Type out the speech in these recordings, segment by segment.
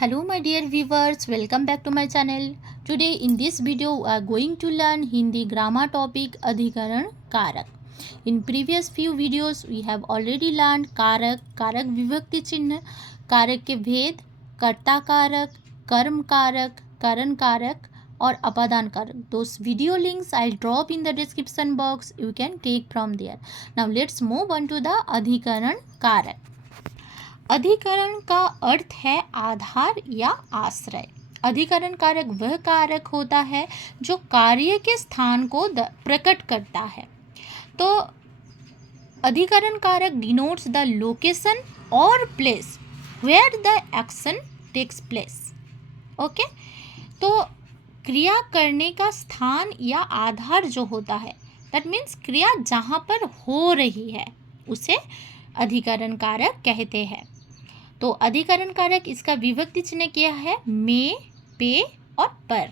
Hello my dear viewers, welcome back to my channel. Today in this video we are going to learn Hindi grammar topic अधिकरण कारक. In previous few videos we have already learned कारक, कारक विभक्ति चिन्ह, कारक के भेद, कर्ता कारक, कर्म कारक, करण कारक और अपादान कारक. Those video links I'll drop in the description box. You can take from there. Now let's move on to the अधिकरण कारक. अधिकरण का अर्थ है आधार या आश्रय. अधिकरण कारक वह कारक होता है जो कार्य के स्थान को प्रकट करता है. तो अधिकरण कारक डिनोट्स द लोकेशन और place where the action takes place. Okay, तो क्रिया करने का स्थान या आधार जो होता है, दैट मीन्स क्रिया जहाँ पर हो रही है उसे अधिकरण कारक कहते हैं. तो अधिकरण कारक इसका विभक्ति चिन्ह क्या है? में, पे और पर.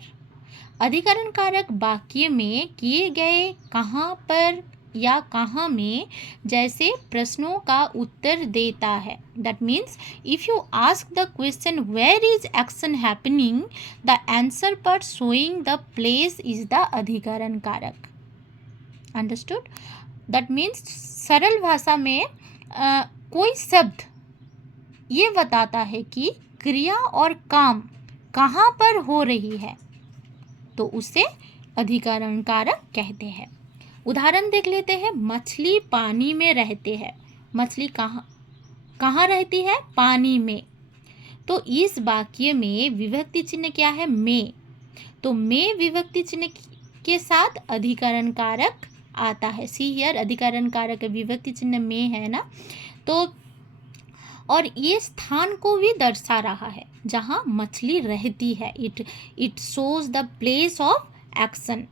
अधिकरण कारक वाक्य में किए गए कहाँ पर या कहाँ में जैसे प्रश्नों का उत्तर देता है. That means if you ask the question where is action happening, the answer पर showing the place is the अधिकरण कारक. अंडरस्टूड? दैट मीन्स सरल भाषा में कोई शब्द ये बताता है कि क्रिया और काम कहाँ पर हो रही है तो उसे अधिकरण कारक कहते हैं. उदाहरण देख लेते हैं. मछली पानी में रहते हैं. मछली कहाँ रहती है? पानी में. तो इस वाक्य में विभक्ति चिन्ह क्या है? में. तो में विभक्ति चिन्ह के साथ अधिकरण कारक आता है. सी हियर, अधिकरण कारक विभक्ति चिन्ह में है ना. तो और ये स्थान को भी दर्शा रहा है जहाँ मछली रहती है. It shows the place of action.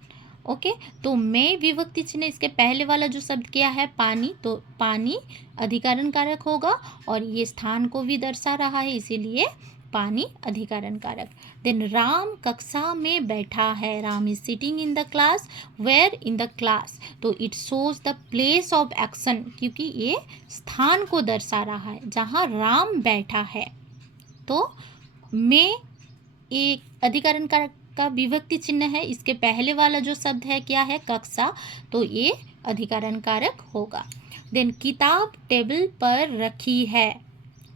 Okay, तो मैं विभक्ति चिन्ह इसके पहले वाला जो शब्द क्या है? पानी. तो पानी अधिकरण कारक होगा और ये स्थान को भी दर्शा रहा है, इसीलिए पानी अधिकरण कारक. देन राम कक्षा में बैठा है. Ram is sitting in the class. Where? In the class. तो it shows the place of action, क्योंकि ये स्थान को दर्शा रहा है जहाँ राम बैठा है. तो में एक अधिकरण कारक का विभक्ति चिन्ह है. इसके पहले वाला जो शब्द है क्या है? कक्षा. तो ये अधिकरण कारक होगा. देन किताब टेबल पर रखी है.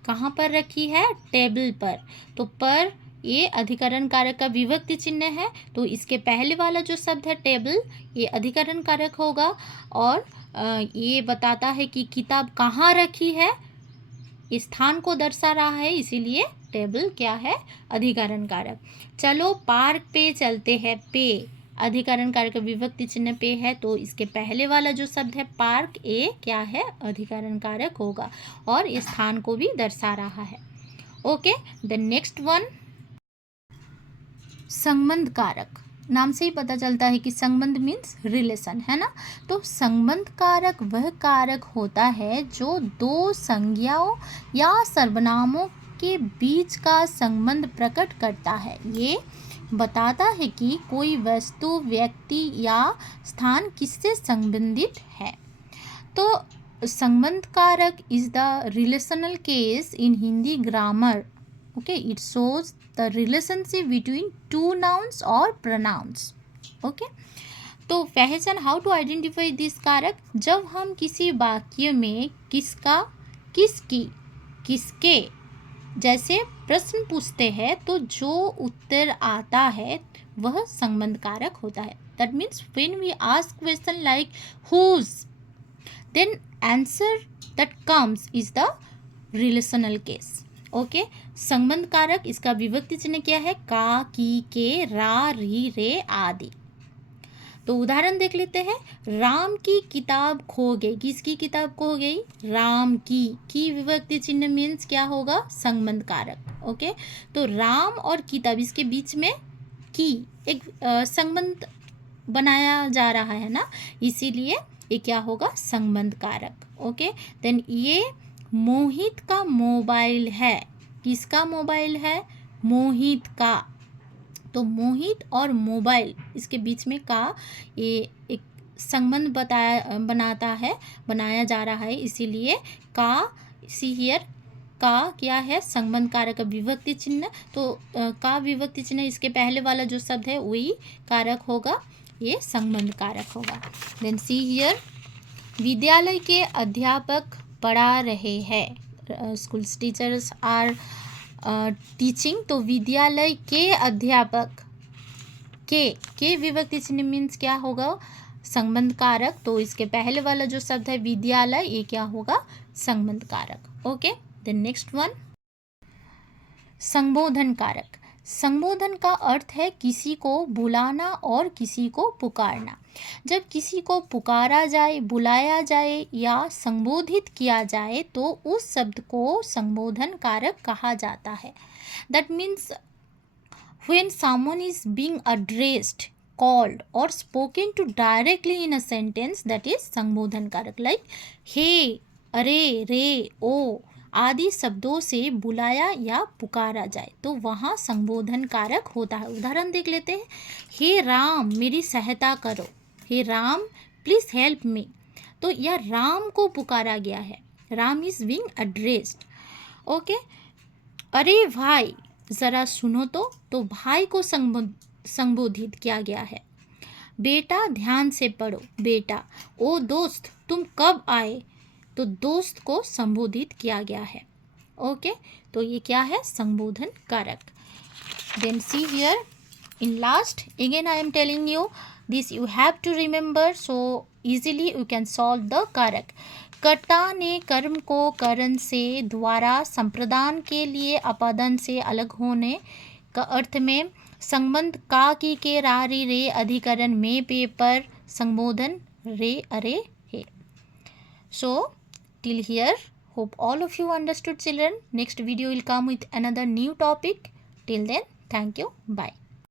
कहाँ पर रखी है? टेबल पर. तो पर ये अधिकरण कारक का विभक्ति चिन्ह है. तो इसके पहले वाला जो शब्द है टेबल, ये अधिकरण कारक होगा और ये बताता है कि किताब कहाँ रखी है, इस स्थान को दर्शा रहा है, इसीलिए टेबल क्या है? अधिकरण कारक. चलो पार्क पे चलते हैं. पे अधिकरण कारक विभक्ति चिन्ह पे है. तो इसके पहले वाला जो शब्द है पार्क, ए क्या है? अधिकरण कारक होगा और इस स्थान को भी दर्शा रहा है. ओके, द नेक्स्ट वन संबंध कारक. नाम से ही पता चलता है कि संबंध मीन्स रिलेशन, है ना. तो संबंध कारक वह कारक होता है जो दो संज्ञाओं या सर्वनामों के बीच का संबंध प्रकट करता है. ये बताता है कि कोई वस्तु, व्यक्ति या स्थान किससे संबंधित है. तो संबंध कारक is the relational case in Hindi grammar. Okay, it shows the relationship between two nouns और प्रोनाउंस. ओके, तो पहचान हाउ टू आइडेंटिफाई दिस कारक. जब हम किसी वाक्य में किसका, किसकी, किसके जैसे प्रश्न पूछते हैं तो जो उत्तर आता है वह संबंध कारक होता है. That means when we ask question like whose, then answer that comes is the relational case. Okay, संबंध कारक इसका विभक्ति चिन्ह क्या है? का, की, के, रा, री, रे आदि. तो उदाहरण देख लेते हैं. राम की किताब खो गई. किसकी किताब खो गई? राम की विभक्ति चिन्ह मीन्स क्या होगा? संबंध कारक. ओके, तो राम और किताब इसके बीच में की एक संबंध बनाया जा रहा है ना, इसीलिए ये क्या होगा? संबंध कारक. ओके, देन ये मोहित का मोबाइल है. किसका मोबाइल है? मोहित का. तो मोहित और मोबाइल इसके बीच में का ये एक संबंध बनाया जा रहा है, इसीलिए का सी हियर का क्या है, संबंध कारक का विभक्ति चिन्ह। तो का विभक्ति चिन्ह, इसके पहले वाला जो शब्द है वही कारक होगा, ये संबंध कारक होगा। देन सी हियर, विद्यालय के अध्यापक पढ़ा रहे हैं, स्कूल टीचर्स आर टीचिंग। तो विद्यालय के अध्यापक, के विभक्ति चिन्ह मीन्स क्या होगा, संबंध कारक। तो इसके पहले वाला जो शब्द है विद्यालय, ये क्या होगा, संबंध कारक। ओके, देन नेक्स्ट वन, संबोधन कारक। संबोधन का अर्थ है किसी को बुलाना और किसी को पुकारना। जब किसी को पुकारा जाए, बुलाया जाए या संबोधित किया जाए तो उस शब्द को संबोधन कारक कहा जाता है। That means when someone is being addressed, called or spoken to directly in a sentence, that is संबोधन कारक। like हे, अरे, रे, ओ आदि शब्दों से बुलाया या पुकारा जाए तो वहाँ संबोधन कारक होता है। उदाहरण देख लेते हैं, हे राम मेरी सहायता करो, हे राम प्लीज हेल्प मी। तो यह राम को पुकारा गया है, Ram is being addressed. Okay, अरे भाई ज़रा सुनो तो भाई को संबोधित किया गया है। बेटा ध्यान से पढ़ो, बेटा। ओ दोस्त तुम कब आए, तो दोस्त को संबोधित किया गया है। ओके, तो ये क्या है, संबोधन कारक। Then see here in last, again I am telling you this, you have to remember so easily you can solve the कारक। कर्ता ने कर्म को करण से, द्वारा, संप्रदान के लिए, अपादन से अलग होने का अर्थ में, संबंध का, की, के, रा, री, रे, अधिकरण में, पे, पर, संबोधन रे, अरे, हे। So till here, hope all of you understood children. Next video will come with another new topic. Till then, thank you, bye.